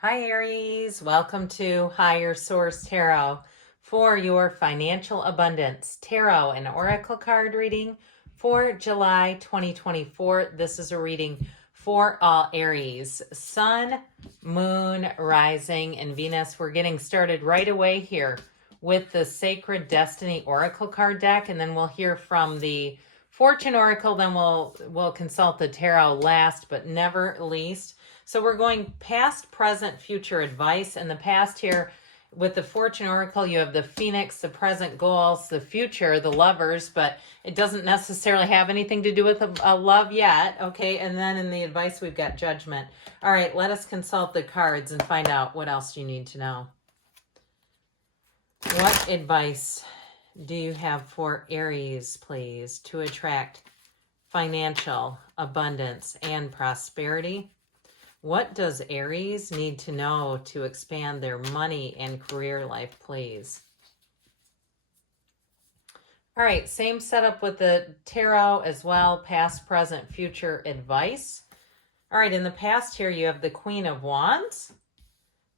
Hi, Aries. Welcome to Higher Source Tarot for your financial abundance tarot and oracle card reading for July 2024. This is a reading for all Aries, Sun, Moon, Rising, and Venus. We're getting started right away here with the Sacred Destiny Oracle card deck, and then we'll hear from the Fortune Oracle. Then we'll consult the tarot last but never least. So we're going past, present, future advice. In the past here with the Fortune Oracle, you have the Phoenix, the present goals, the future, the lovers, but it doesn't necessarily have anything to do with a love yet. Okay, and then in the advice, we've got Judgment. All right, let us consult the cards and find out what else you need to know. What advice do you have for Aries, please, to attract financial abundance and prosperity? What does Aries need to know to expand their money and career life, please? All right, same setup with the tarot as well, past, present, future advice. All right, in the past here, you have the Queen of Wands,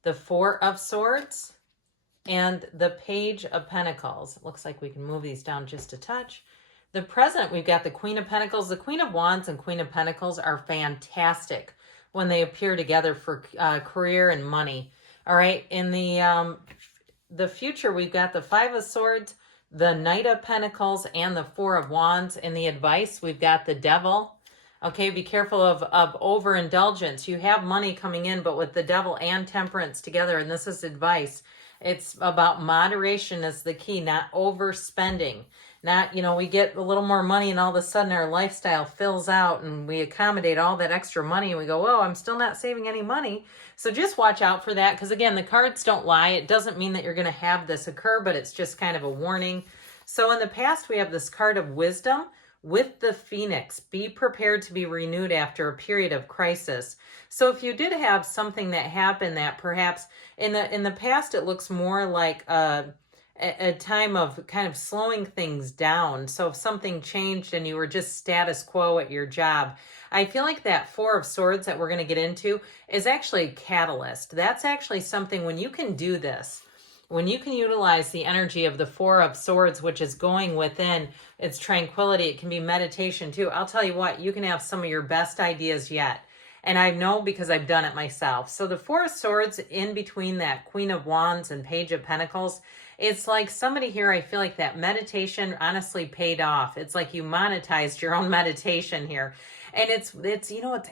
the Four of Swords, and the Page of Pentacles. It looks like we can move these down just a touch. The present, we've got the Queen of Pentacles. The Queen of Wands and Queen of Pentacles are fantastic when they appear together for career and money. All right, in the future, we've got the Five of Swords, the Knight of Pentacles, and the Four of Wands. In the advice, we've got the Devil. Okay, be careful of overindulgence. You have money coming in, but with the Devil and Temperance together, and this is advice, it's about moderation is the key, not overspending. Not, we get a little more money and all of a sudden our lifestyle fills out and we accommodate all that extra money and we go, oh, I'm still not saving any money. So just watch out for that because, again, the cards don't lie. It doesn't mean that you're going to have this occur, but it's just kind of a warning. So in the past, we have this card of wisdom with the Phoenix. Be prepared to be renewed after a period of crisis. So if you did have something that happened that perhaps in the past, it looks more like a time of kind of slowing things down. So if something changed and you were just status quo at your job, I feel like that Four of Swords that we're going to get into is actually a catalyst. That's actually something when you can do this, when you can utilize the energy of the Four of Swords, which is going within its tranquility, it can be meditation too. I'll tell you what, you can have some of your best ideas yet. And I know because I've done it myself. So the Four of Swords in between that Queen of Wands and Page of Pentacles, it's like somebody here, I feel like that meditation honestly paid off. It's like you monetized your own meditation here. And it's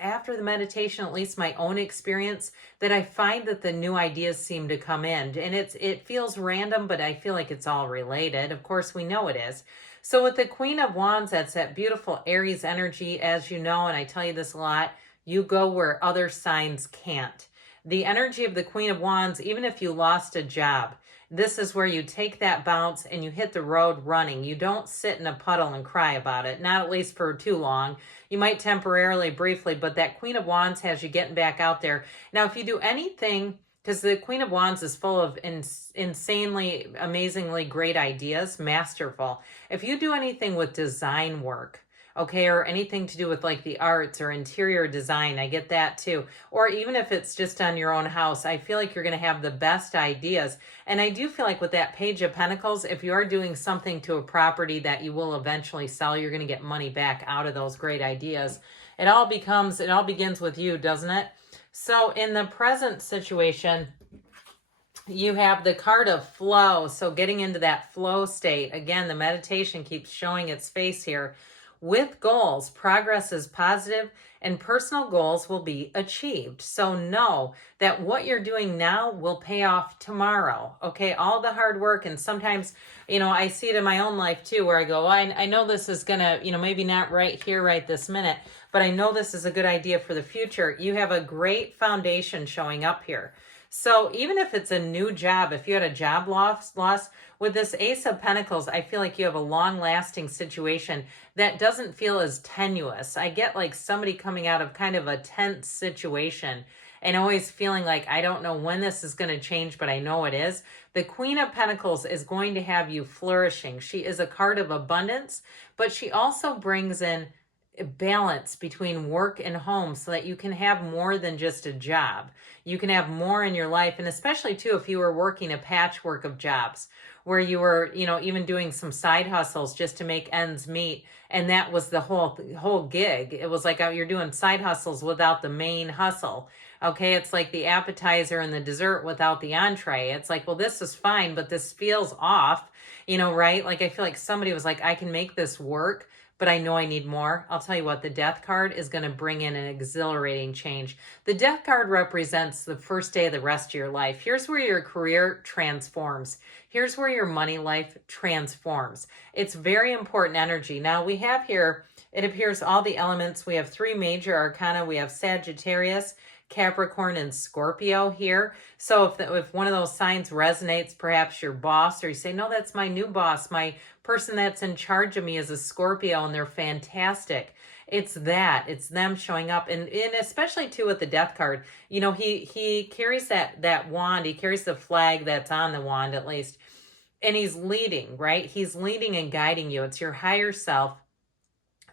after the meditation, at least my own experience, that I find that the new ideas seem to come in. And it feels random, but I feel like it's all related. Of course, we know it is. So with the Queen of Wands, that's that beautiful Aries energy, as you know, and I tell you this a lot, you go where other signs can't. The energy of the Queen of Wands, even if you lost a job, this is where you take that bounce and you hit the road running. You don't sit in a puddle and cry about it, not at least for too long. You might temporarily, briefly, but that Queen of Wands has you getting back out there. Now, if you do anything, because the Queen of Wands is full of insanely, amazingly great ideas, masterful. If you do anything with design work, okay, or anything to do with like the arts or interior design, I get that too. Or even if it's just on your own house, I feel like you're going to have the best ideas. And I do feel like with that Page of Pentacles, if you are doing something to a property that you will eventually sell, you're going to get money back out of those great ideas. It all begins with you, doesn't it? So in the present situation, you have the card of flow. So getting into that flow state. Again, the meditation keeps showing its face here. With goals, progress is positive and personal goals will be achieved. So know that what you're doing now will pay off tomorrow. Okay, all the hard work, and sometimes, I see it in my own life too, where I go, I know this is gonna, maybe not right here, right this minute, but I know this is a good idea for the future. You have a great foundation showing up here. So even if it's a new job, if you had a job loss, with this Ace of Pentacles, I feel like you have a long-lasting situation that doesn't feel as tenuous. I get like somebody coming out of kind of a tense situation and always feeling like, I don't know when this is going to change, but I know it is. The Queen of Pentacles is going to have you flourishing. She is a card of abundance, but she also brings in balance between work and home so that you can have more than just a job. You can have more in your life, and especially too if you were working a patchwork of jobs where you were, even doing some side hustles just to make ends meet, and that was the whole gig. It was like you're doing side hustles without the main hustle. Okay, it's like the appetizer and the dessert without the entree. It's like, well, this is fine, but this feels off, right? Like I feel like somebody was like, I can make this work, but I know I need more. I'll tell you what, the death card is going to bring in an exhilarating change. The death card represents the first day of the rest of your life. Here's where your career transforms. Here's where your money life transforms. It's very important energy. Now we have here, it appears all the elements. We have 3 major arcana. We have Sagittarius, Capricorn, and Scorpio here. So if one of those signs resonates, perhaps your boss, or you say, no, that's my new boss, my person that's in charge of me is a Scorpio and they're fantastic. It's them showing up. And especially too with the death card, he carries that wand, he carries the flag that's on the wand at least, and he's leading, right? He's leading and guiding you. It's your higher self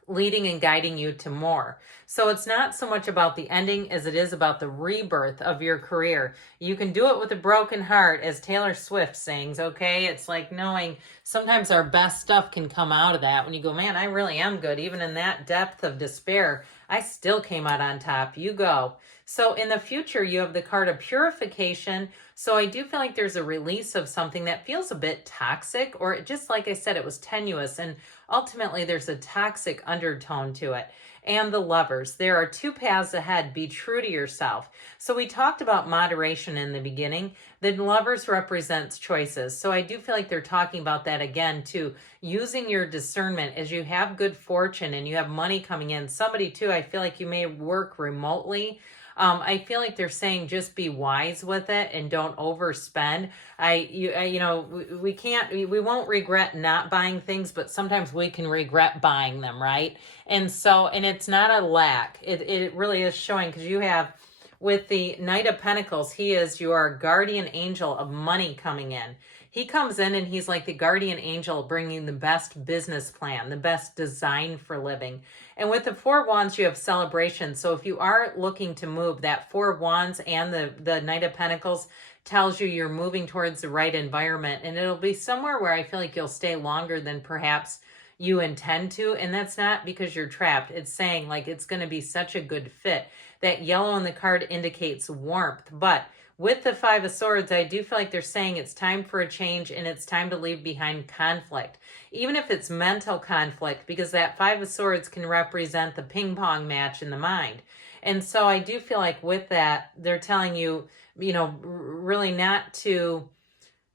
leading and guiding you to more. So it's not so much about the ending as it is about the rebirth of your career. You can do it with a broken heart, as Taylor Swift sings, okay? It's like knowing sometimes our best stuff can come out of that when you go, man, I really am good. Even in that depth of despair, I still came out on top. You go. So in the future, you have the card of purification. So I do feel like there's a release of something that feels a bit toxic, or just like I said, it was tenuous, and ultimately there's a toxic undertone to it. And the Lovers, there are 2 paths ahead. Be true to yourself. So we talked about moderation in the beginning. The Lovers represents choices. So I do feel like they're talking about that again too, using your discernment as you have good fortune and you have money coming in. Somebody too, I feel like you may work remotely. I feel like they're saying just be wise with it and don't overspend. We won't regret not buying things, but sometimes we can regret buying them, right? And it's not a lack. It really is showing, because you have with the Knight of Pentacles, he is your guardian angel of money coming in. He comes in and he's like the guardian angel bringing the best business plan, the best design for living. And with the 4 of Wands, you have celebration. So if you are looking to move, that 4 of Wands and the Knight of Pentacles tells you you're moving towards the right environment. And it'll be somewhere where I feel like you'll stay longer than perhaps you intend to. And that's not because you're trapped. It's saying like it's going to be such a good fit. That yellow in the card indicates warmth. But with the 5 of Swords, I do feel like they're saying it's time for a change and it's time to leave behind conflict. Even if it's mental conflict, because that 5 of Swords can represent the ping pong match in the mind. And so I do feel like with that, they're telling you, really not to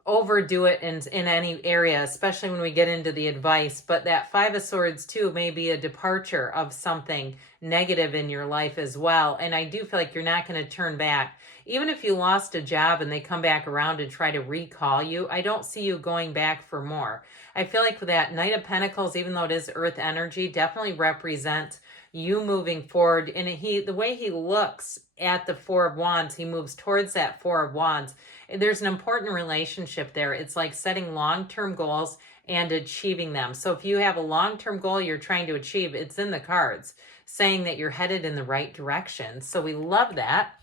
overdo it in any area, especially when we get into the advice. But that 5 of Swords too may be a departure of something negative in your life as well. And I do feel like you're not going to turn back. Even if you lost a job and they come back around and try to recall you, I don't see you going back for more. I feel like with that Knight of Pentacles, even though it is earth energy, definitely represents you moving forward. And the way he looks at the 4 of Wands, he moves towards that 4 of Wands. There's an important relationship there. It's like setting long-term goals and achieving them. So if you have a long-term goal you're trying to achieve, it's in the cards saying that you're headed in the right direction. So we love that.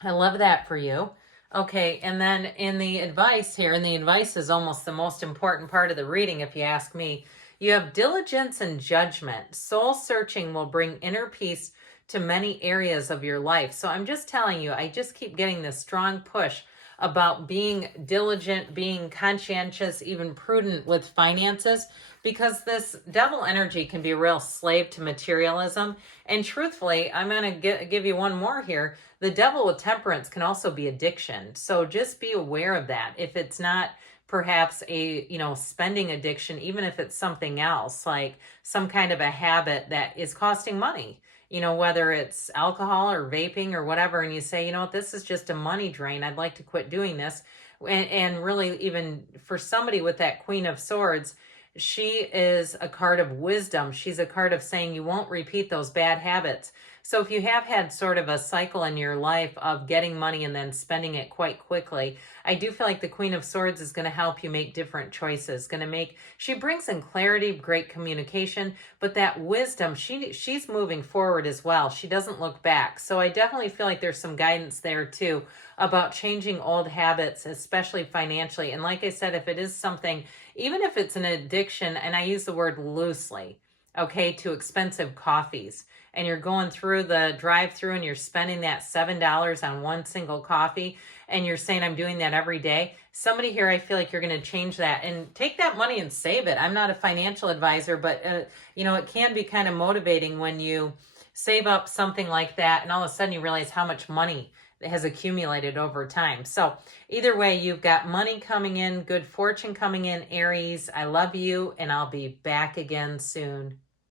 I love that for you. Okay, and then in the advice here, and the advice is almost the most important part of the reading if you ask me, you have diligence and judgment. Soul searching will bring inner peace to many areas of your life. So I'm just telling you, I just keep getting this strong push about being diligent, being conscientious, even prudent with finances, because this devil energy can be a real slave to materialism. And truthfully, I'm going to give you one more here. The devil with temperance can also be addiction. So just be aware of that. If it's not perhaps a, spending addiction, even if it's something else, like some kind of a habit that is costing money, whether it's alcohol or vaping or whatever, and you say, what, this is just a money drain. I'd like to quit doing this. And really, even for somebody with that Queen of Swords, she is a card of wisdom. She's a card of saying you won't repeat those bad habits. So if you have had sort of a cycle in your life of getting money and then spending it quite quickly, I do feel like the Queen of Swords is going to help you make different choices. She brings in clarity, great communication, but that wisdom, she's moving forward as well. She doesn't look back. So I definitely feel like there's some guidance there too about changing old habits, especially financially. And like I said, if it is something, even if it's an addiction, and I use the word loosely, okay, to expensive coffees, and you're going through the drive-through and you're spending that $7 on one single coffee, and you're saying, I'm doing that every day. Somebody here, I feel like you're going to change that and take that money and save it. I'm not a financial advisor, but it can be kind of motivating when you save up something like that and all of a sudden you realize how much money has accumulated over time. So either way, you've got money coming in, good fortune coming in, Aries. I love you, and I'll be back again soon.